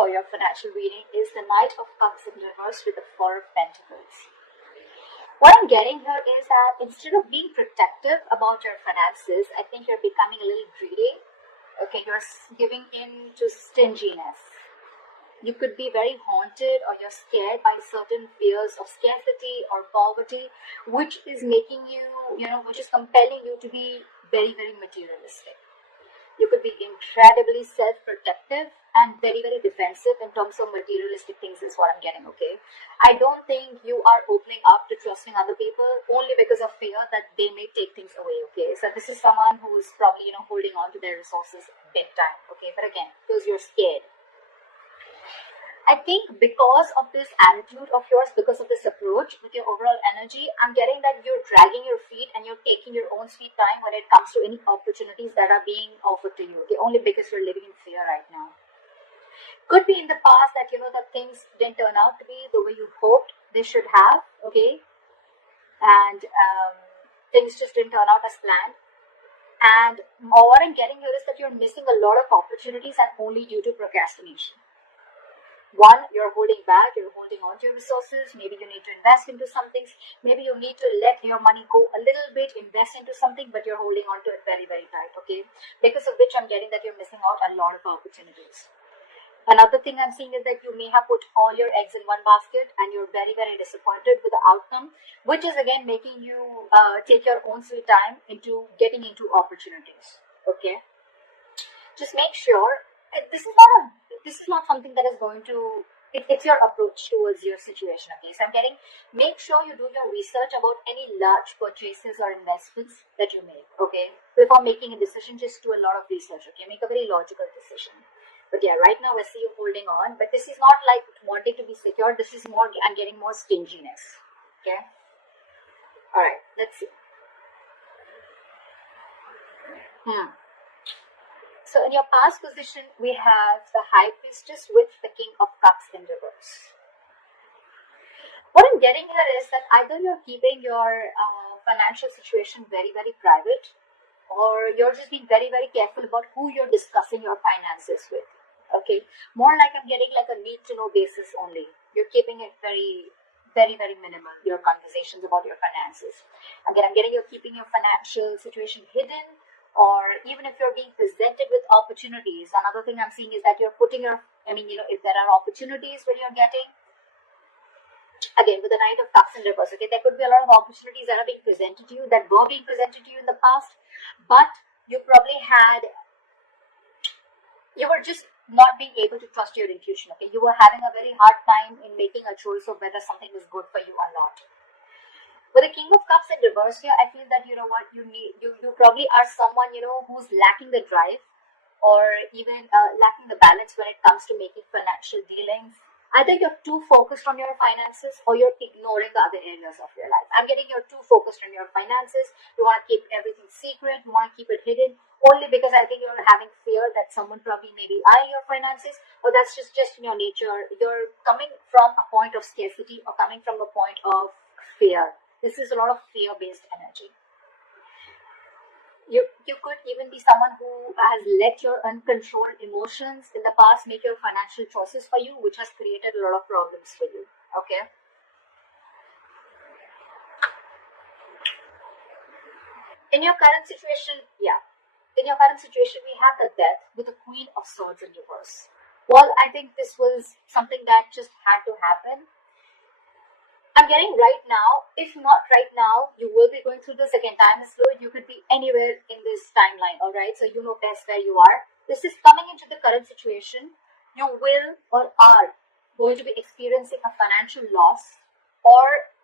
for your financial reading is the Knight of Cups in reverse with the Four of Pentacles. What I'm getting here is that instead of being protective about your finances, I think you're becoming a little greedy. Okay, you're giving in to stinginess. You could be very haunted or you're scared by certain fears of scarcity or poverty, which is making you, which is compelling you to be very, very materialistic. You could be incredibly self-protective and very, very defensive in terms of materialistic things is what I'm getting, okay? I don't think you are opening up to trusting other people only because of fear that they may take things away, okay? So this is someone who is probably, holding on to their resources big time, okay? But again, because you're scared. I think because of this attitude of yours, because of this approach with your overall energy, I'm getting that you're dragging your feet and you're taking your own sweet time when it comes to any opportunities that are being offered to you, okay? Only because you're living in fear right now. Could be in the past that, that things didn't turn out to be the way you hoped they should have, okay? And things just didn't turn out as planned. And what I'm getting here is that you're missing a lot of opportunities and only due to procrastination. One, you're holding back, you're holding on to your resources. Maybe you need to invest into some things. Maybe you need to let your money go a little bit, invest into something, but you're holding on to it very, very tight, okay? Because of which I'm getting that you're missing out a lot of opportunities. Another thing I'm seeing is that you may have put all your eggs in one basket and you're very, very disappointed with the outcome, which is again making you take your own sweet time into getting into opportunities, okay? Just make sure this is not something that is going to, it's your approach towards your situation, okay? So I'm getting, make sure you do your research about any large purchases or investments that you make, okay? Before making a decision, just do a lot of research, okay? Make a very logical decision. But yeah, right now I see you holding on, but this is not like wanting to be secure. This is more, I'm getting more stinginess, okay? All right, let's see. So in your past position, we have the High Priestess with the King of Cups in reverse. What I'm getting here is that either you're keeping your financial situation very, very private, or you're just being very, very careful about who you're discussing your finances with, okay? More like I'm getting like a need-to-know basis only. You're keeping it very, very, very minimal, your conversations about your finances. Again, I'm getting you're keeping your financial situation hidden, or even if you're being presented with opportunities. Another thing I'm seeing is that you're putting your, if there are opportunities when you're getting, again, with the Knight of Cups in reverse, okay, there could be a lot of opportunities that are being presented to you, that were being presented to you in the past, but you probably you were just not being able to trust your intuition, okay? You were having a very hard time in making a choice of whether something was good for you or not. With the King of Cups in reverse here, I feel that, you probably are someone, who's lacking the drive or even lacking the balance when it comes to making financial dealings. Either you're too focused on your finances or you're ignoring the other areas of your life. I'm getting you're too focused on your finances. You want to keep everything secret. You want to keep it hidden only because I think you're having fear that someone probably may be eyeing your finances, or that's just in your nature. You're coming from a point of scarcity or coming from a point of fear. This is a lot of fear-based energy. You could even be someone who has let your uncontrolled emotions in the past make your financial choices for you, which has created a lot of problems for you, okay? In your current situation, we have the Death with the Queen of Swords in reverse. Well, I think this was something that just had to happen. I'm getting right now, if not right now, you will be going through this again. Time is fluid. You could be anywhere in this timeline, all right? So you know best where you are. This is coming into the current situation. You will or are going to be experiencing a financial loss, or,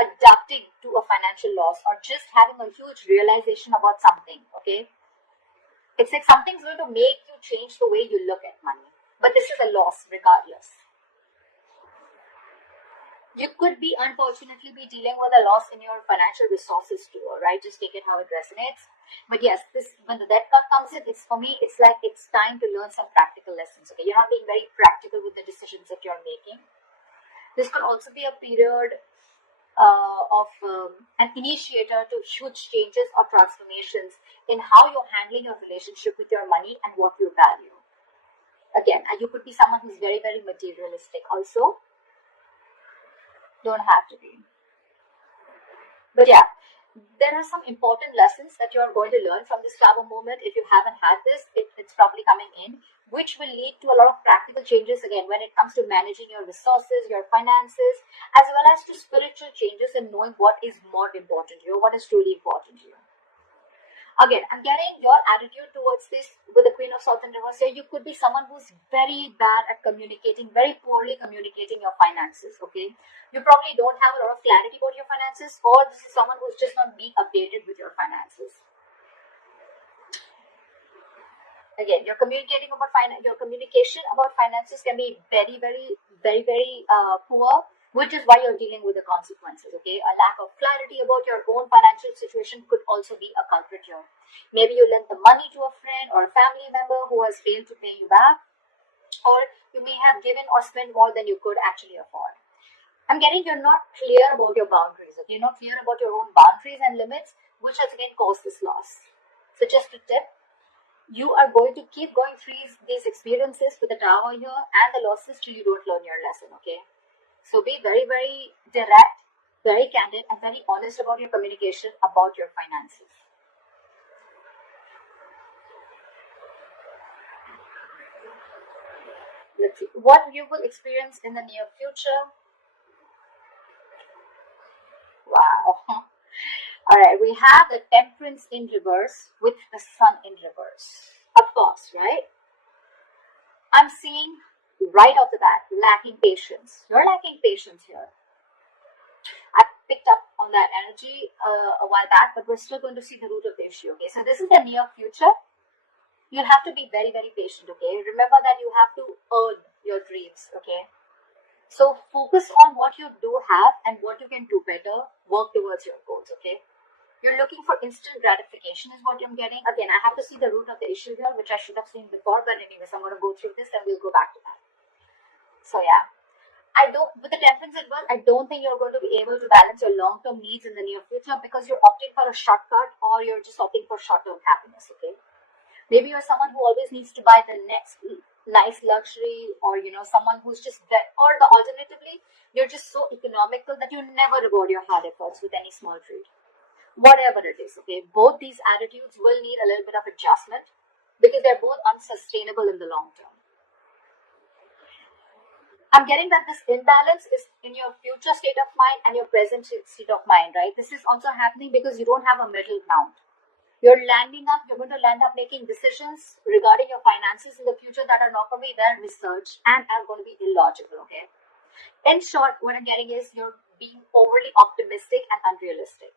adapting to a financial loss, or just having a huge realization about something, okay? It's like something's going to make you change the way you look at money. But this is a loss regardless. You could be, unfortunately, dealing with a loss in your financial resources too, all right? Just take it how it resonates. But yes, when the Death card comes in, for me, it's like it's time to learn some practical lessons, okay? You're not being very practical with the decisions that you're making. This could also be a period of an initiator to huge changes or transformations in how you're handling your relationship with your money and what you value. Again, you could be someone who's very, very materialistic also. Don't have to be. But yeah, there are some important lessons that you're going to learn from this travel moment. If you haven't had this, it's probably coming in, which will lead to a lot of practical changes again when it comes to managing your resources, your finances, as well as to spiritual changes and knowing what is more important to you, what is truly important to you. Again, I'm getting your attitude towards this with the Queen of Swords in reverse here. You could be someone who's very bad at communicating, very poorly communicating your finances, okay? You probably don't have a lot of clarity about your finances, or this is someone who's just not being updated with your finances. Again, your communication about finances can be very, very poor, which is why you're dealing with the consequences, okay? A lack of clarity about your own financial situation could also be a culprit here. Maybe you lent the money to a friend or a family member who has failed to pay you back, or you may have given or spent more than you could actually afford. I'm getting you're not clear about your boundaries, okay? You're not clear about your own boundaries and limits, which has again caused this loss. So just a tip, you are going to keep going through these experiences with the Tower here and the losses till you don't learn your lesson, okay? So be very, very direct, very candid, and very honest about your communication about your finances. Let's see what you will experience in the near future. Wow. All right, we have the Temperance in reverse with the Sun in reverse. Of course, right? I'm seeing right off the bat, lacking patience. You're lacking patience here. I picked up on that energy a while back, but we're still going to see the root of the issue, okay? So this is the near future. You'll have to be very, very patient, okay? Remember that you have to earn your dreams, okay? So focus on what you do have and what you can do better. Work towards your goals, okay? You're looking for instant gratification is what I'm getting. Again, I have to see the root of the issue here, which I should have seen before, but anyways, I'm going to go through this and we'll go back to that. So yeah, with the Temperance as well, I don't think you're going to be able to balance your long-term needs in the near future because you're opting for a shortcut or you're just opting for short-term happiness, okay? Maybe you're someone who always needs to buy the next nice luxury, or someone who's just there, or the alternatively, you're just so economical that you never reward your hard efforts with any small treat. Whatever it is, okay? Both these attitudes will need a little bit of adjustment because they're both unsustainable in the long term. I'm getting that this imbalance is in your future state of mind and your present state of mind, right? This is also happening because you don't have a middle ground. You're going to land up making decisions regarding your finances in the future that are not going to be well researched and are going to be illogical, okay? In short, what I'm getting is you're being overly optimistic and unrealistic.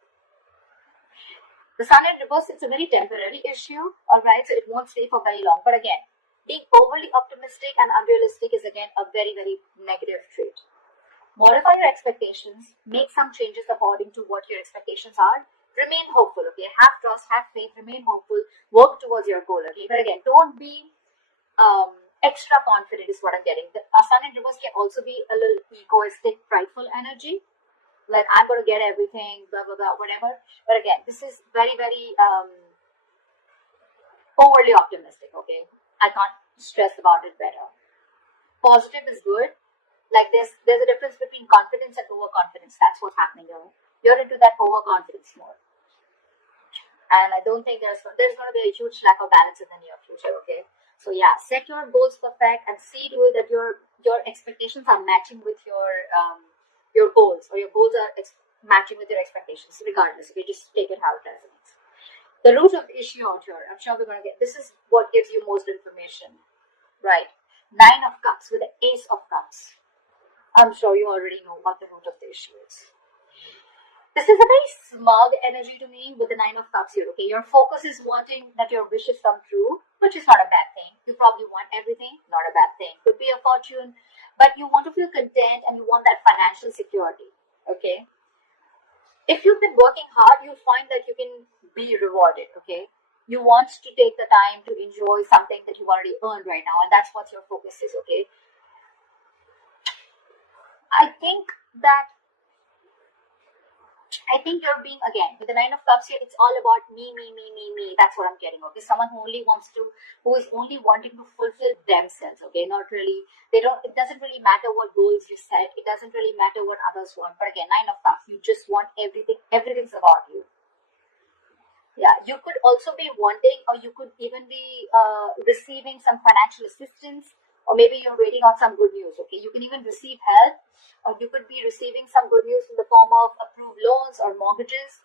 The Sun in reverse, it's a very temporary issue, alright, so it won't stay for very long. But again, being overly optimistic and unrealistic is again a very, very negative trait. Modify your expectations, make some changes according to what your expectations are. Remain hopeful, okay? Have trust, have faith, remain hopeful, work towards your goal, okay? But again, don't be extra confident is what I'm getting. The Sun in reverse can also be a little egoistic, prideful energy. Like, I'm going to get everything, blah, blah, blah, whatever. But again, this is very, very overly optimistic, okay? I can't stress about it better. Positive is good. Like, there's a difference between confidence and overconfidence. That's what's happening here. You're into that overconfidence mode. And I don't think there's going to be a huge lack of balance in the near future, okay? So yeah, set your goals perfect and see to it that your expectations are matching with your goals, or your goals are matching with your expectations, regardless. Okay, just take it how it resonates. The root of the issue out here, I'm sure we're going to get, this is what gives you most information, right? 9 of Cups with the Ace of Cups. I'm sure you already know what the root of the issue is. This is a very smug energy to me with the 9 of Cups here, okay? Your focus is wanting that your wishes come true, which is not a bad thing. You probably want everything, not a bad thing. Could be a fortune, but you want to feel content and you want that financial security, okay? If you've been working hard, you'll find that you can be rewarded, okay? You want to take the time to enjoy something that you've already earned right now, and that's what your focus is, okay? I think that I think you're being, again, with the Nine of Cups here, it's all about me, me, me, me, me. That's what I'm getting, okay? Someone who who is only wanting to fulfill themselves, okay? Not really, it doesn't really matter what goals you set. It doesn't really matter what others want. But again, Nine of Cups, you just want everything's about you. Yeah, you could also be wanting, or you could even be receiving some financial assistance, or maybe you're waiting on some good news, okay? You can even receive help, or you could be receiving some good news in the form of approved loans or mortgages,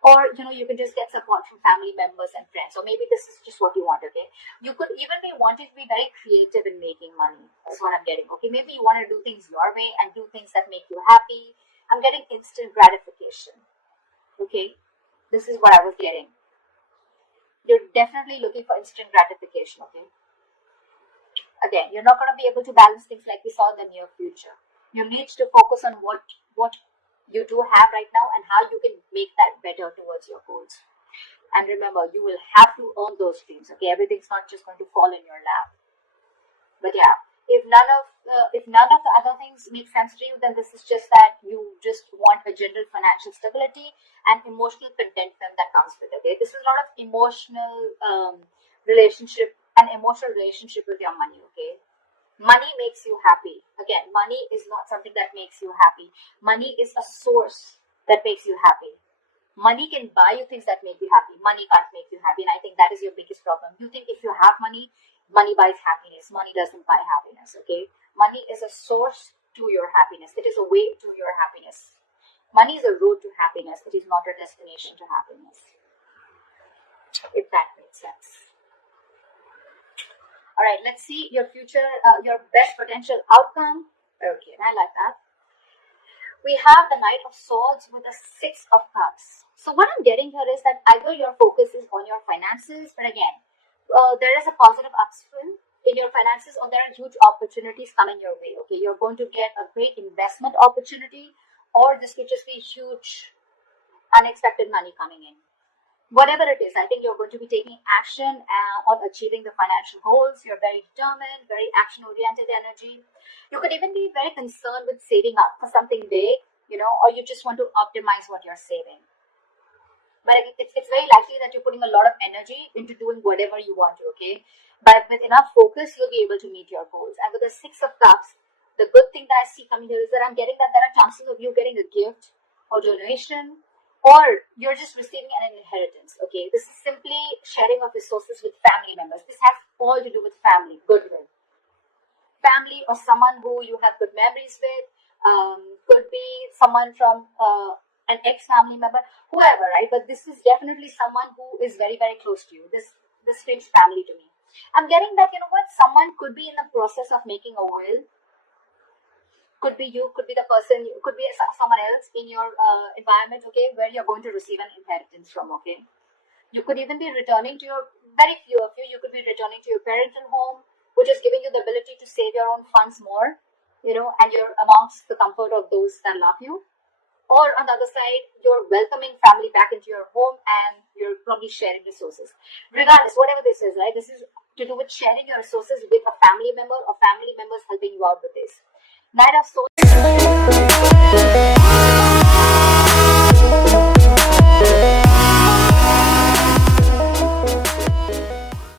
or you can just get support from family members and friends, or maybe this is just what you want, okay? You could even be wanting to be very creative in making money. That's what I'm getting, okay? Maybe you want to do things your way and do things that make you happy. I'm getting instant gratification, okay? This is what I was getting. You're definitely looking for instant gratification, okay? Again, you're not going to be able to balance things like we saw in the near future. You need to focus on what you do have right now and how you can make that better towards your goals. And remember, you will have to earn those dreams, okay? Everything's not just going to fall in your lap. But yeah, if none of the other things make sense to you, then this is just that you just want a general financial stability and emotional contentment that comes with it, okay? This is a lot of emotional relationship with your money, okay? Money makes you happy. Again, money is not something that makes you happy. Money is a source that makes you happy. Money can buy you things that make you happy. Money can't make you happy, and I think that is your biggest problem. You think if you have money, money buys happiness. Money doesn't buy happiness, okay? Money is a source to your happiness. It is a way to your happiness. Money is a road to happiness. It is not a destination to happiness, if that makes sense. All right, let's see your future, your best potential outcome. Okay, I like that. We have the Knight of Swords with the Six of Cups. So what I'm getting here is that either your focus is on your finances, but again, there is a positive upswing in your finances, or there are huge opportunities coming your way, okay? You're going to get a great investment opportunity, or this could just be huge unexpected money coming in. Whatever it is, I think you're going to be taking action on achieving the financial goals. You're very determined, very action-oriented energy. You could even be very concerned with saving up for something big, or you just want to optimize what you're saving. But it's very likely that you're putting a lot of energy into doing whatever you want to, okay? But with enough focus, you'll be able to meet your goals. And with the Six of Cups, the good thing that I see coming here is that I'm getting that there are chances of you getting a gift or donation, or you're just receiving an inheritance, okay? This is simply sharing of resources with family members. This has all to do with family, goodwill. Family or someone who you have good memories with, could be someone from an ex-family member, whoever, right? But this is definitely someone who is very, very close to you. This screams family to me. I'm getting that, someone could be in the process of making a will. Could be you, could be the person, could be someone else in your environment, okay, where you're going to receive an inheritance from, okay? You could even be returning to very few of you, you could be returning to your parental home, which is giving you the ability to save your own funds more, and you're amongst the comfort of those that love you. Or on the other side, you're welcoming family back into your home and you're probably sharing resources. Regardless, whatever this is, right? This is to do with sharing your resources with a family member or family members helping you out with this. Knight of Swords.